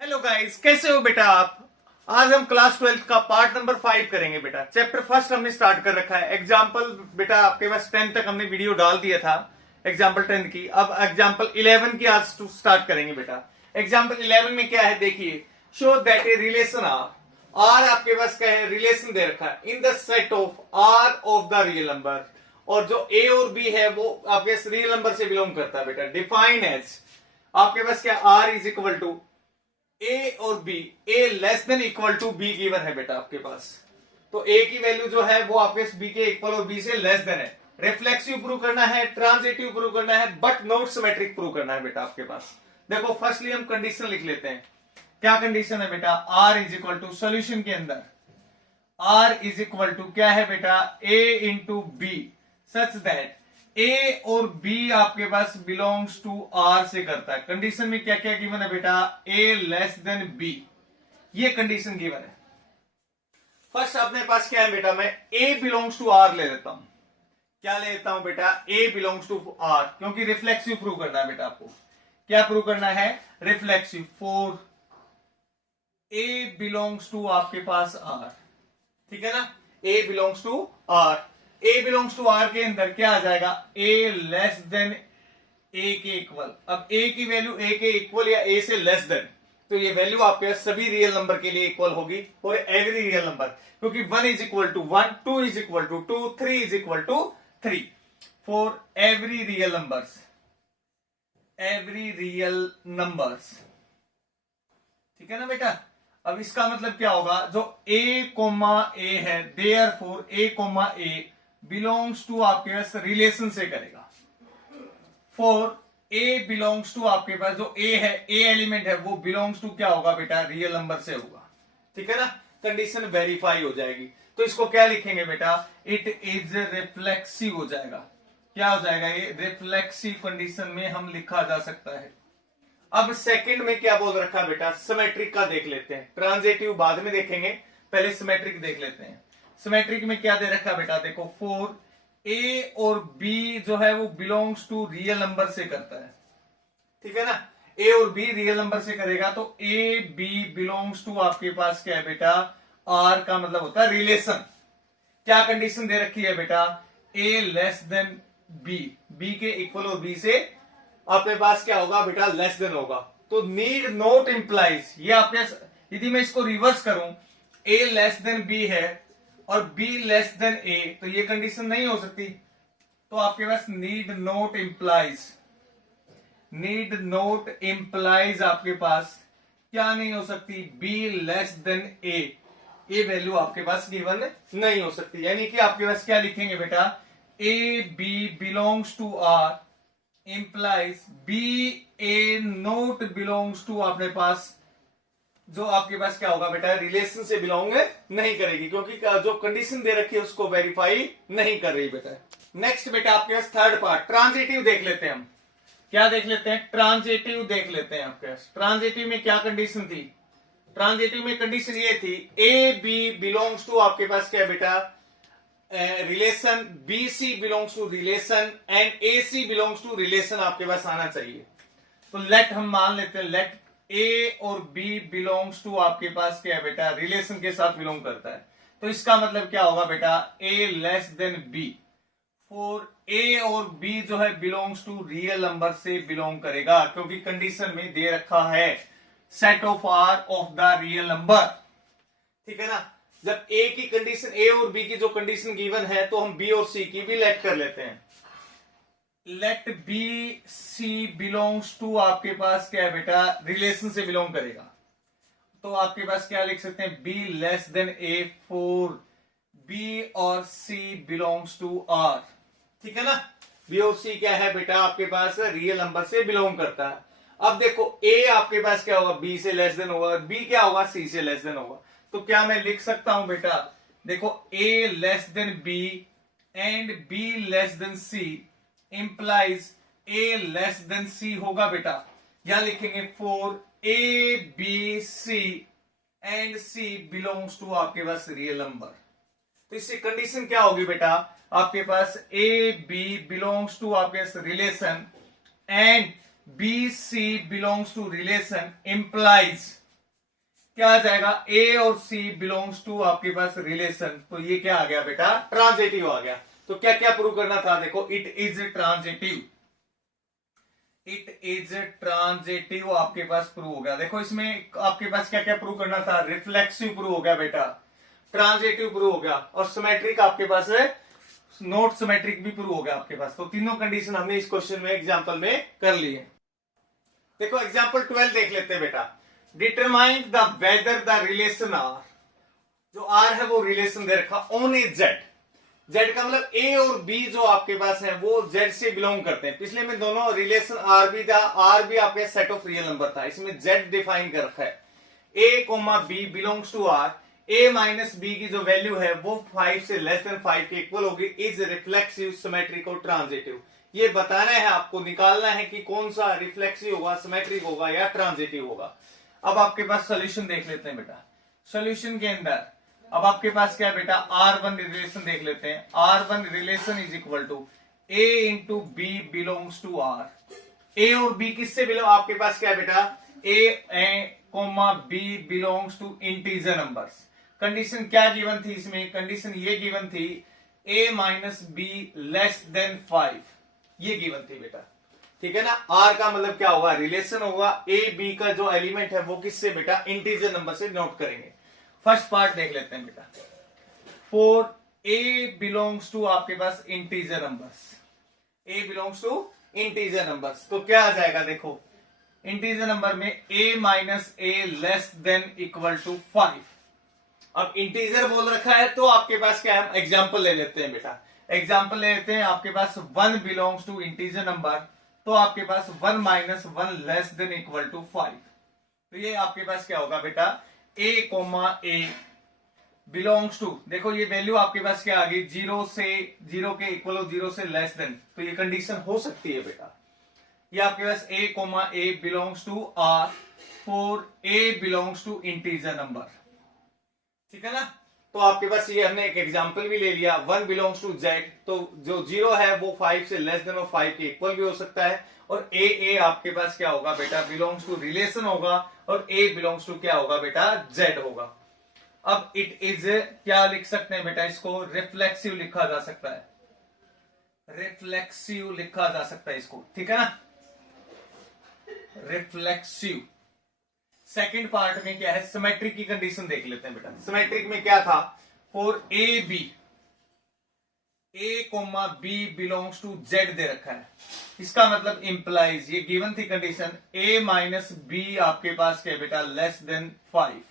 Hello guys, कैसे हो बेटा आप। आज हम क्लास 12 का पार्ट नंबर 5 करेंगे बेटा। चैप्टर फर्स्ट हमने स्टार्ट कर रखा है। एग्जाम्पल बेटा आपके पास 10 तक हमने वीडियो डाल दिया था एग्जाम्पल 10 की। अब एग्जाम्पल 11 की आज स्टार्ट करेंगे बेटा। एग्जाम्पल 11 में क्या है देखिए, show that a relation R आपके पास क्या है, रिलेशन दे रखा है in the set of R of the real number. और जो ए और बी है वो आपके रियल नंबर से बिलोंग करता है बेटा। डिफाइन एज आपके पास क्या, R is equal to A और B, A less than equal to B given है बेटा आपके पास। तो ए की वैल्यू जो है वो आपके बी के इक्वल और बी से लेस देन है। रिफ्लेक्सिव प्रूव करना है, ट्रांजिटिव प्रूव करना है, बट नॉट सिमेट्रिक प्रूव करना है बेटा आपके पास। देखो फर्स्टली हम कंडीशन लिख लेते हैं। क्या कंडीशन है बेटा, R is equal to solution के अंदर आर इज इक्वल टू क्या है बेटा, A into B such that A और बी आपके पास बिलोंग्स टू आर से करता है। कंडीशन में क्या क्या गिवन है बेटा, ए लेस देन बी, ये कंडीशन गिवन है। फर्स्ट अपने पास क्या है बेटा, मैं ए बिलोंग्स टू आर ले लेता हूं। क्या ले लेता हूं बेटा, ए बिलोंग्स टू आर, क्योंकि रिफ्लेक्सिव प्रूव करना है बेटा आपको। क्या प्रूव करना है, reflexive. For A belongs to आपके पास आर, ठीक है ना, A belongs to R. A belongs to R के अंदर क्या आ जाएगा, ए लेस देन ए के इक्वल। अब ए की वैल्यू ए के इक्वल या ए से लेस देन, तो ये वैल्यू आपके सभी रियल नंबर के लिए इक्वल होगी फॉर एवरी रियल नंबर, क्योंकि 1 is equal to 1, 2 is equal to 2, 3 is equal to 3 for every real numbers, every real numbers, ठीक है ना बेटा। अब इसका मतलब क्या होगा, जो ए कोमा ए है, therefore A comma A belongs to आपके पास रिलेशन से करेगा। फॉर ए बिलोंग्स टू आपके पास जो ए है, ए एलिमेंट है, वो बिलोंग्स टू क्या होगा बेटा, रियल नंबर से होगा, ठीक है ना। कंडीशन वेरीफाई हो जाएगी। तो इसको क्या लिखेंगे बेटा, इट इज रिफ्लेक्सिव हो जाएगा। क्या हो जाएगा, ये रिफ्लेक्सिव कंडीशन में हम लिखा जा सकता है। अब सेकंड में क्या बोल रखा बेटा, सिमेट्रिक का देख लेते हैं। ट्रांजिटिव बाद में देखेंगे, पहले सिमेट्रिक देख लेते हैं। सिमेट्रिक में क्या दे रखा बेटा, देखो फॉर ए और बी जो है वो बिलोंग्स टू रियल नंबर से करता है, ठीक है ना। ए और बी रियल नंबर से करेगा, तो ए बी बिलोंग्स टू आपके पास क्या है बेटा, आर का मतलब होता है रिलेशन। क्या कंडीशन दे रखी है बेटा, A less than B, B के इक्वल और बी से आपके पास क्या होगा बेटा, लेस देन होगा। तो नीड नोट इंप्लाइज, ये आपके, यदि मैं इसको रिवर्स करूं, ए लेस देन बी है और बी लेस देन ए, तो ये कंडीशन नहीं हो सकती। तो आपके पास need not implies, need not implies आपके पास क्या नहीं हो सकती, बी लेस देन ए, ये वैल्यू आपके पास गिवन नहीं हो सकती। यानी कि आपके पास क्या लिखेंगे बेटा, A B belongs to R implies B A not belongs to आपके पास, जो आपके पास क्या होगा बेटा, रिलेशन से बिलोंग नहीं करेगी, क्योंकि जो कंडीशन दे रखी है उसको वेरीफाई नहीं कर रही बेटा। नेक्स्ट बेटा आपके पास थर्ड पार्ट, ट्रांजिटिव देख लेते हैं हम। क्या देख लेते हैं, ट्रांजिटिव देख लेते हैं आपके पास। ट्रांजिटिव में क्या कंडीशन थी, ट्रांजिटिव में कंडीशन ये थी, ए बी बिलोंग्स टू आपके पास क्या बेटा, relation, B C belongs to relation and A C belongs to relation आपके पास आना चाहिए। तो लेट हम मान लेते हैं, लेट ए और बी बिलोंग्स टू आपके पास क्या है बेटा, रिलेशन के साथ बिलोंग करता है। तो इसका मतलब क्या होगा बेटा, A less than B. For A और बी जो है बिलोंग्स टू रियल नंबर से बिलोंग करेगा, क्योंकि कंडीशन में दे रखा है set of R of the real number, ठीक है ना। जब ए की कंडीशन, ए और बी की जो कंडीशन गिवन है, तो हम बी और सी की भी लेट कर लेते हैं। Let B C belongs to आपके पास क्या है बेटा, रिलेशन से बिलोंग करेगा। तो आपके पास क्या लिख सकते हैं, B less than A for B और सी बिलोंग्स टू आर, ठीक है ना। बी और सी क्या है बेटा, आपके पास रियल नंबर से बिलोंग करता है। अब देखो ए आपके पास क्या होगा, बी से लेस देन होगा, बी क्या होगा, सी से लेस देन होगा। तो क्या मैं लिख सकता हूं बेटा, देखो A less than B and B less than C implies A less than C होगा बेटा। यहां लिखेंगे for A B C and C belongs to आपके पास रियल नंबर। तो इससे कंडीशन क्या होगी बेटा, आपके पास ए बी बिलोंग्स टू आपके relation and B C belongs to relation implies क्या आ जाएगा, ए और सी बिलोंग्स टू आपके पास रिलेशन, तो ये क्या आ गया बेटा, ट्रांजिटिव आ गया। तो क्या क्या प्रूव करना था, देखो it is transitive, it is transitive आपके पास प्रूव हो गया। देखो इसमें आपके पास क्या क्या प्रूव करना था, रिफ्लेक्सिव प्रूव हो गया बेटा, ट्रांजिटिव प्रूव हो गया, और सिमेट्रिक आपके पास है, नॉट सिमेट्रिक भी प्रूव हो गया आपके पास। तो तीनों कंडीशन हमने इस क्वेश्चन में एग्जांपल में कर ली है। देखो एग्जांपल 12 देख लेते हैं बेटा, determine the whether the relation R, जो आर है वो रिलेशन दे रखा ऑन ए जेड, जेड का मतलब ए और बी जो आपके पास है वो जेड से बिलोंग करते हैं। पिछले में दोनों रिलेशन आर भी था, आर भी आपके सेट ऑफ रियल नंबर था, इसमें जेड डिफाइन कर रखा है, A comma B belongs to R, A minus B की जो वैल्यू है वो 5 से लेस देन 5 के इक्वल होगी, इज रिफ्लेक्सिव सिमेट्रिक और ट्रांजिटिव। ये बताना है आपको, निकालना है कि कौन सा रिफ्लेक्सिव होगा, सिमेट्रिक होगा या ट्रांजिटिव होगा। अब आपके पास सोल्यूशन देख लेते हैं बेटा, सोल्यूशन के अंदर अब आपके पास क्या है बेटा, R1 रिलेशन देख लेते हैं, R1 relation is equal to A into B belongs to R, A और B किससे बिलोंग, आपके पास क्या है बेटा, A comma B belongs to integer numbers. Condition क्या गिवन थी इसमें, कंडीशन ये गिवन थी A minus B less than 5, ये गिवन थी बेटा, ठीक है ना। R का मतलब क्या होगा, रिलेशन होगा, A B का जो एलिमेंट है वो किससे बेटा, इंटीजर नंबर से नोट करेंगे। फर्स्ट पार्ट देख लेते हैं बेटा, फॉर ए बिलोंग्स टू आपके पास integer numbers, A belongs to integer numbers, तो क्या आ जाएगा, देखो इंटीजर नंबर में A minus A less than equal to 5। अब इंटीजर बोल रखा है तो आपके पास क्या है, एग्जाम्पल ले लेते हैं बेटा, एग्जाम्पल ले लेते हैं, आपके पास 1 बिलोंग्स टू इंटीजर नंबर, तो आपके पास 1 minus 1 less than equal to 5, तो ये आपके पास क्या होगा बेटा, a comma A belongs to, देखो ये वैल्यू आपके पास क्या आ गई, 0 से 0 के इक्वल हो, 0 से लेस देन, तो ये कंडीशन हो सकती है बेटा। ये आपके पास a comma A belongs to r for a belongs to integer number, ठीक है ना। तो आपके पास ये हमने एक एग्जांपल भी ले लिया, 1 बिलोंग्स टू z, तो जो 0 है वो 5 से लेस देन और 5 के इक्वल भी हो सकता है, और a आपके पास क्या होगा बेटा, बिलोंग्स टू रिलेशन होगा, और a बिलोंग्स टू क्या होगा बेटा, z होगा। अब इट इज क्या लिख सकते हैं बेटा, इसको रिफ्लेक्सिव लिखा जा सकता है, रिफ्लेक्सिव लिखा जा सकता है इसको, ठीक है ना, रिफ्लेक्सिव। सेकंड पार्ट में क्या है, सिमेट्रिक की कंडीशन देख लेते हैं बेटा, सिमेट्रिक में क्या था, for A B, A comma B belongs to Z दे रखा है, इसका मतलब इंप्लाइज, ये गिवन थी कंडीशन, ए माइनस बी आपके पास क्या बेटा, लेस देन 5।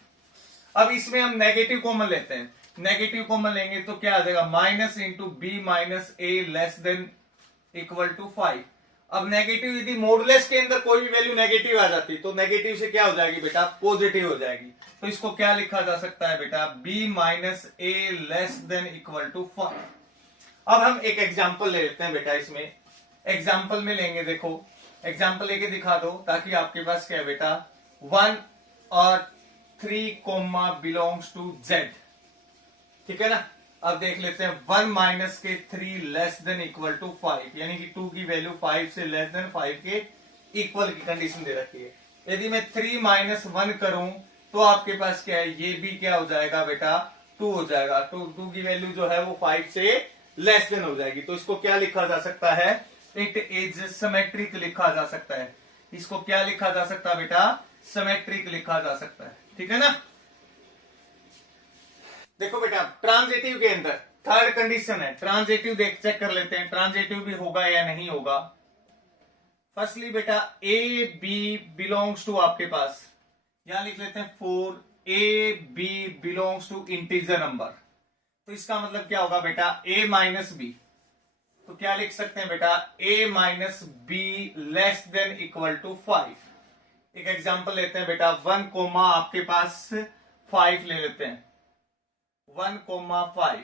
अब इसमें हम नेगेटिव कॉमन लेते हैं, नेगेटिव कॉमन लेंगे तो क्या आ जाएगा, minus into B minus A less than equal to 5। अब नेगेटिव यदि मॉडुलस के अंदर कोई भी वैल्यू नेगेटिव आ जाती तो नेगेटिव से क्या हो जाएगी बेटा, पॉजिटिव हो जाएगी, तो इसको क्या लिखा जा सकता है बेटा, b minus A less than equal to 5। अब हम एक एग्जांपल ले लेते हैं बेटा, इसमें एग्जांपल में लेंगे, देखो एग्जांपल लेके दिखा दो ताकि आपके पास क्या है बेटा, 1 और 3 कोमा बिलोंग्स टू z, ठीक है ना। अब देख लेते हैं 1 माइनस के 3 लेस देन इक्वल टू 5, यानी कि 2 की वैल्यू 5 से लेस देन 5 के इक्वल की कंडीशन दे रखी है। यदि मैं 3 माइनस 1 करूं तो आपके पास क्या है, ये भी क्या हो जाएगा बेटा, 2 हो जाएगा, 2 की वैल्यू जो है वो 5 से लेस देन हो जाएगी, तो इसको क्या लिखा जा सकता है, इट इज सिमेट्रिक लिखा जा सकता है, इसको क्या लिखा जा सकता है बेटा, सिमेट्रिक लिखा जा सकता है, ठीक है ना। देखो बेटा ट्रांजिटिव के अंदर थर्ड कंडीशन है, ट्रांजिटिव देख चेक कर लेते हैं, ट्रांजिटिव भी होगा या नहीं होगा। फर्स्टली बेटा ए बी बिलोंग्स टू आपके पास, यहां लिख लेते हैं for A B belongs to integer number, तो इसका मतलब क्या होगा बेटा, a माइनस बी, तो क्या लिख सकते हैं बेटा, a minus B less than equal to 5। एक एग्जांपल लेते हैं बेटा, 1 कोमा आपके पास 5 ले लेते हैं, 1 कोमा 5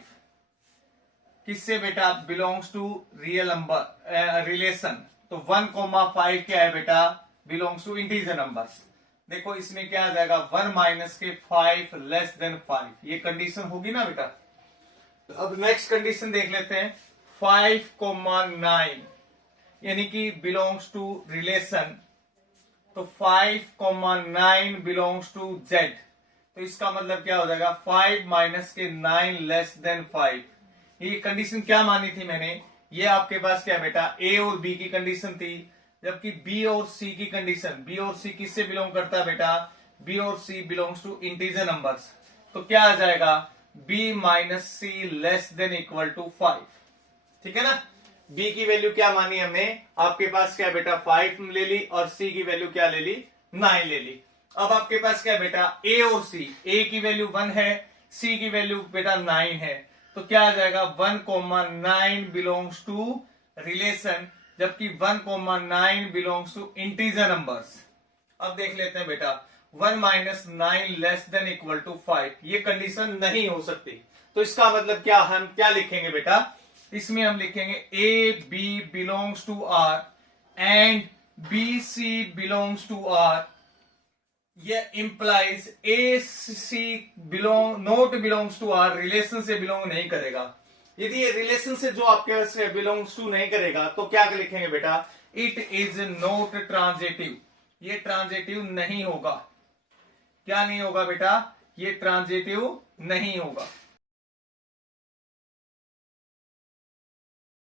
किससे बेटा, belongs to real number relation, तो 1 कोमा 5 क्या है बेटा, बिलोंग्स टू इंटीजर नंबर्स। देखो इसमें क्या आ जाएगा, 1 माइनस के 5 लेस देन 5, ये कंडीशन होगी ना बेटा। अब नेक्स्ट कंडीशन देख लेते हैं, 5 कोमा 9 यानी कि बिलोंग्स टू रिलेशन, तो 5 कोमा 9 बिलोंग्स टू जेड, तो इसका मतलब क्या हो जाएगा 5 माइनस के 9 लेस देन 5। ये कंडीशन क्या मानी थी मैंने, ये आपके पास क्या बेटा ए और बी की कंडीशन थी, जबकि बी और सी की कंडीशन, बी और सी किससे बिलोंग करता है बेटा, बी और C belongs to integer numbers. तो क्या आ जाएगा B minus C less than equal to 5। ठीक है ना, बी की वैल्यू क्या मानी हमने, आपके पास क्या बेटा 5 ले ली और सी की वैल्यू क्या ले ली 9 ले ली। अब आपके पास क्या बेटा ए और सी, ए की वैल्यू 1 है, सी की वैल्यू बेटा 9 है, तो क्या आ जाएगा 1,9 बिलोंग्स टू रिलेशन, जबकि 1,9 बिलोंग्स टू इंटीजर नंबर्स। अब देख लेते हैं बेटा 1 minus 9 less than equal to 5, ये कंडीशन नहीं हो सकती। तो इसका मतलब क्या, हम क्या लिखेंगे बेटा, इसमें हम लिखेंगे A B belongs to R and B C belongs to R. ये implies A C not belongs to R, relation से बिलोंग नहीं करेगा। यदि ये रिलेशन से जो आपके से बिलोंग्स टू नहीं करेगा तो क्या लिखेंगे बेटा, इट इज नॉट ट्रांजिटिव, ये ट्रांजिटिव नहीं होगा। क्या नहीं होगा बेटा, ये ट्रांजिटिव नहीं होगा।